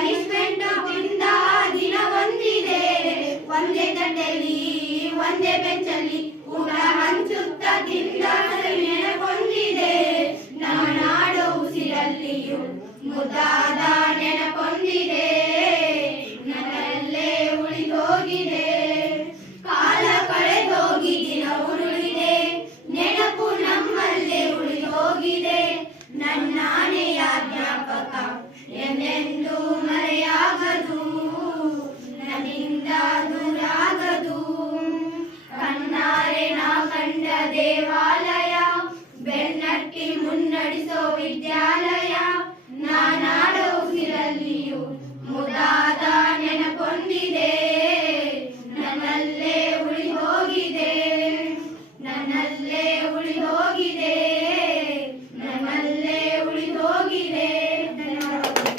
Punishment ತಿಂದ ದಿನ ಒಂದಿದೆ. ಒಂದೇ ತಟ್ಟೆಲಿ ಒಂದೇ ಬೆಂಚಲ್ಲಿ ಊಟ ಹಂಚುತ್ತ ತಿಂದ ನೆನಪೊಂದಿದೆ. ನಾನಾಡೋ ಉಸಿರಲ್ಲಿಯೂ ಮುದ್ದಾದ